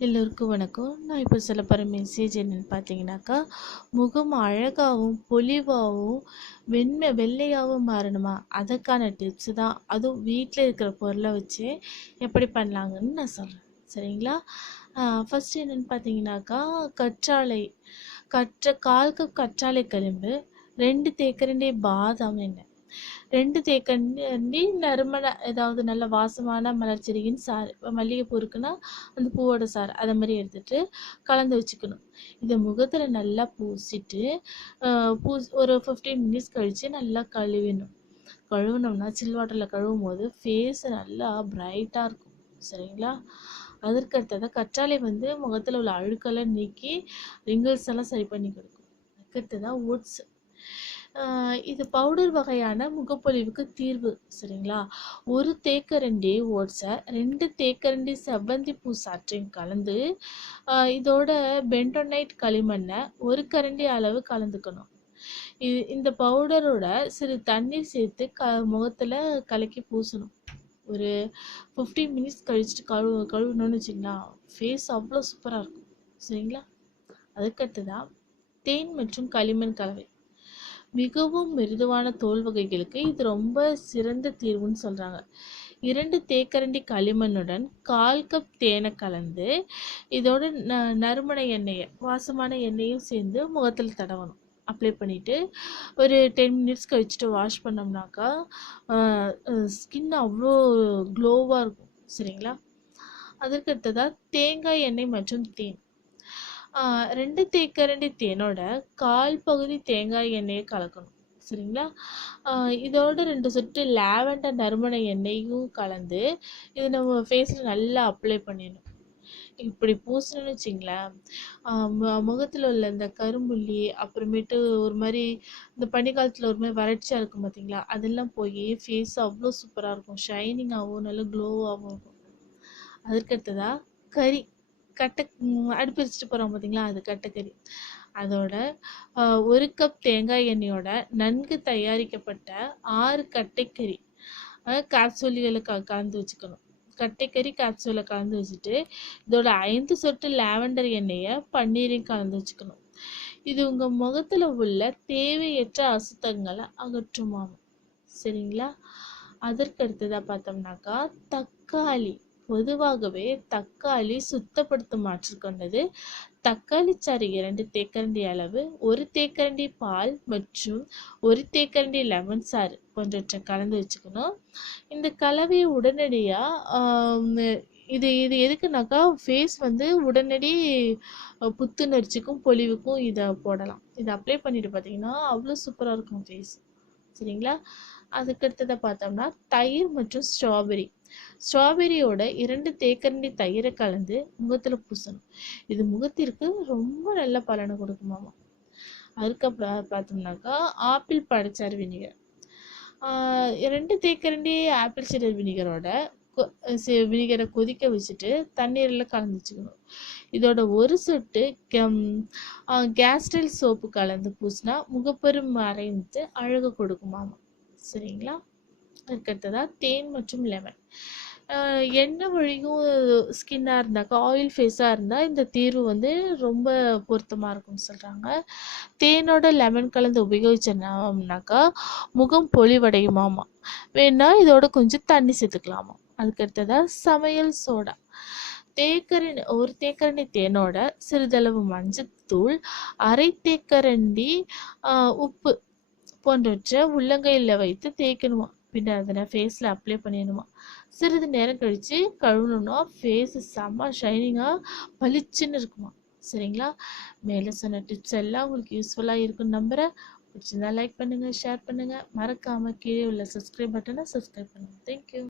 எல்லோருக்கும் வணக்கம். நான் இப்போ சொல்ல போகிற மெசேஜ் என்னென்னு பார்த்தீங்கன்னாக்கா முகம் அழகாகவும் பொலிவாகவும் வெண்மை வெள்ளையாகவும் மாறணுமா? அதற்கான டிப்ஸ் தான். அதுவும் வீட்டில் இருக்கிற பொருளை வச்சு எப்படி பண்ணலாங்கன்னு நான் சொல்கிறேன் சரிங்களா? ஃபஸ்ட்டு என்னென்னு பார்த்தீங்கன்னாக்கா கற்றாழை கற்ற கால்க்கு கற்றாழை கரும்பு ரெண்டு தேக்கரண்டி பாதாம் எண்ணெய் ரெண்டு தேக்கண்டி நறுமண ஏதாவது நல்ல வாசமான மலர்ச்செடியின் சாறு இப்போ மல்லிகைப்பூ இருக்குன்னா அந்த பூவோட சாறு அதை மாதிரி எடுத்துட்டு கலந்து வச்சுக்கணும். இதை முகத்தில் நல்லா பூசிட்டு பூ ஒரு ஃபிஃப்டீன் மினிட்ஸ் கழித்து நல்லா கழுவிடணும் கழுவுனோம்னா சில் வாட்டரில் கழுவும் போது ஃபேஸ் நல்லா பிரைட்டாக இருக்கும். சரிங்களா? அதற்கு அடுத்ததாக கற்றாழை வந்து முகத்தில் உள்ள அழுக்கெல்லாம் நீக்கி ரிங்கிள்ஸ் எல்லாம் சரி பண்ணி கொடுக்கும். அதுக்கடுத்ததான் ஓட்ஸ் இது பவுடர் வகையான முகப்பொலிவுக்கு தீர்வு சரிங்களா? ஒரு தேக்கரண்டி ஓட்ஸை ரெண்டு தேக்கரண்டி செவ்வந்தி பூ சாற்றையும் கலந்து இதோட பென்டோனைட் களிமண்ணை ஒரு கரண்டி அளவு கலந்துக்கணும். இது இந்த பவுடரோட சிறு தண்ணீர் சேர்த்து க முகத்தில் கலக்கி பூசணும். ஒரு ஃபிஃப்டீன் மினிட்ஸ் கழிச்சுட்டு கழுவு கழுவினோன்னு வச்சிங்களா ஃபேஸ் அவ்வளோ சூப்பராக இருக்கும் சரிங்களா? அதுக்கடுத்ததான் தேன் மற்றும் களிமண் கலவை. மிகவும் மிருதுவான தோல் வகைகளுக்கு இது ரொம்ப சிறந்த தீர்வுன்னு சொல்கிறாங்க இரண்டு தேக்கரண்டி களிமண்ணுடன் கால் கப் தேனை கலந்து இதோட ந நறுமண எண்ணெயை வாசமான எண்ணெயும் சேர்ந்து முகத்தில் தடவணும். அப்ளை பண்ணிவிட்டு ஒரு டென் மினிட்ஸ் கழிச்சுட்டு வாஷ் பண்ணோம்னாக்கா ஸ்கின் அவ்வளோ க்ளோவாக இருக்கும். சரிங்களா? அதற்கடுத்ததாக தேங்காய் எண்ணெய் மற்றும் தேன். ரெண்டு தேக்கரண்டி தேனோட கால் பகுதி தேங்காய் எண்ணெயை கலக்கணும். சரிங்களா? இதோட ரெண்டு சொட்டு லாவெண்டர் நறுமண எண்ணெயும் கலந்து இது நம்ம ஃபேஸில் நல்லா அப்ளை பண்ணிடணும். இப்படி பூசணும்னு வச்சிங்களேன் முகத்தில் உள்ள இந்த கரும்புள்ளி அப்புறமேட்டு ஒரு மாதிரி இந்த பனிக்காலத்தில் ஒரு மாதிரி வறட்சியாக இருக்கும் பார்த்தீங்களா அதெல்லாம் போய் ஃபேஸ் அவ்வளோ சூப்பராக இருக்கும். ஷைனிங்காகவும் நல்ல க்ளோவாகவும் இருக்கும். அதற்கு அடுத்ததாக கறி. கட்டை அடுப்பு வச்சுட்டு போகிறோம் பார்த்தீங்களா அது கட்டைக்கறி. அதோட ஒரு கப் தேங்காய் எண்ணெயோட நன்கு தயாரிக்கப்பட்ட ஆறு கட்டைக்கறி. காப்சூலிகளை க கலந்து வச்சுக்கணும். கட்டைக்கறி காப்சூலை கலந்து வச்சுட்டு இதோட ஐந்து சொட்டு லாவெண்டர் எண்ணெயை பன்னீரையும் கலந்து வச்சுக்கணும். இது உங்கள் முகத்தில் உள்ள தேவையற்ற அசுத்தங்களை அகற்றுமாம். சரிங்களா? அதற்கு அடுத்ததாக பார்த்தோம்னாக்கா தக்காளி. பொதுவாகவே தக்காளி சுத்தப்படுத்தும் ஆற்றல் கொண்டது. தக்காளி சாறு இரண்டு தேக்கரண்டி அளவு ஒரு தேக்கரண்டி பால் மற்றும் ஒரு தேக்கரண்டி லெமன் சாறு போன்றவற்றை கலந்து வச்சுக்கணும். இந்த கலவையை உடனடியாக இது இது எதுக்குனாக்கா ஃபேஸ் வந்து உடனடி புத்துணர்ச்சிக்கும் பொலிவுக்கும் இதை போடலாம். இதை அப்ளை பண்ணிட்டு பார்த்தீங்கன்னா அவ்வளோ சூப்பராக இருக்கும் ஃபேஸ் சரிங்களா? அதுக்கு அடுத்ததை பார்த்தோம்னா தயிர் மற்றும் ஸ்ட்ராபெரி ஸ்ட்ராபெரியோட இரண்டு தேக்கரண்டி தயிரை கலந்து முகத்தில் பூசணும். இது முகத்திற்கு ரொம்ப நல்ல பலனை கொடுக்குமாமா அதுக்கப்புறம் பார்த்தோம்னாக்கா ஆப்பிள் பழச்சாறு வினிகர். இரண்டு ரெண்டு தேக்கரண்டி ஆப்பிள் சிடர் வினிகரோட வினிகரை கொதிக்க வச்சுட்டு தண்ணீரில் கலந்து வச்சுக்கணும். இதோட ஒரு சொட்டு கேஸ்ட்ரைல் சோப்பு கலந்து பூசினா முகப்பெரும் மறைந்து அழகு கொடுக்குமாமா. சரிங்களா? அதுக்கடுத்ததாக தேன் மற்றும் லெமன். எண்ணெய் வழியும் ஸ்கின்னாக இருந்தாக்கா ஆயில் ஃபேஸாக இருந்தால் இந்த தீர்வு வந்து ரொம்ப பொருத்தமாக இருக்கும்னு சொல்கிறாங்க தேனோட லெமன் கலந்து உபயோகிச்சோம்னாக்கா முகம் பொலிவடையுமாமா. வேணால் இதோட கொஞ்சம் தண்ணி சேர்த்துக்கலாமா. அதுக்கடுத்ததாக சமையல் சோடா. தேக்கரணி ஒரு தேக்கரண்டி தேனோட சிறிதளவு மஞ்சத்தூள் அரை தேக்கரண்டி உப்பு போன்றவற்றை உள்ளங்கையில் வைத்து தேய்க்கணுமா பின்னர் அதனை ஃபேஸில் அப்ளை பண்ணிடணுமா சிறிது நேரம் கழித்து கழுவணும்னா ஃபேஸ் செம்ம ஷைனிங்காக பளிச்சுன்னு இருக்குமா சரிங்களா? மேலே சொன்ன டிப்ஸ் எல்லாம் உங்களுக்கு யூஸ்ஃபுல்லாக இருக்குன்னு நம்புகிறேன் பிடிச்சிருந்தா லைக் பண்ணுங்கள் ஷேர் பண்ணுங்கள் மறக்காமல் கீழே உள்ள சப்ஸ்கிரைப் பட்டனை சப்ஸ்கிரைப் பண்ணுங்கள் தேங்க்யூ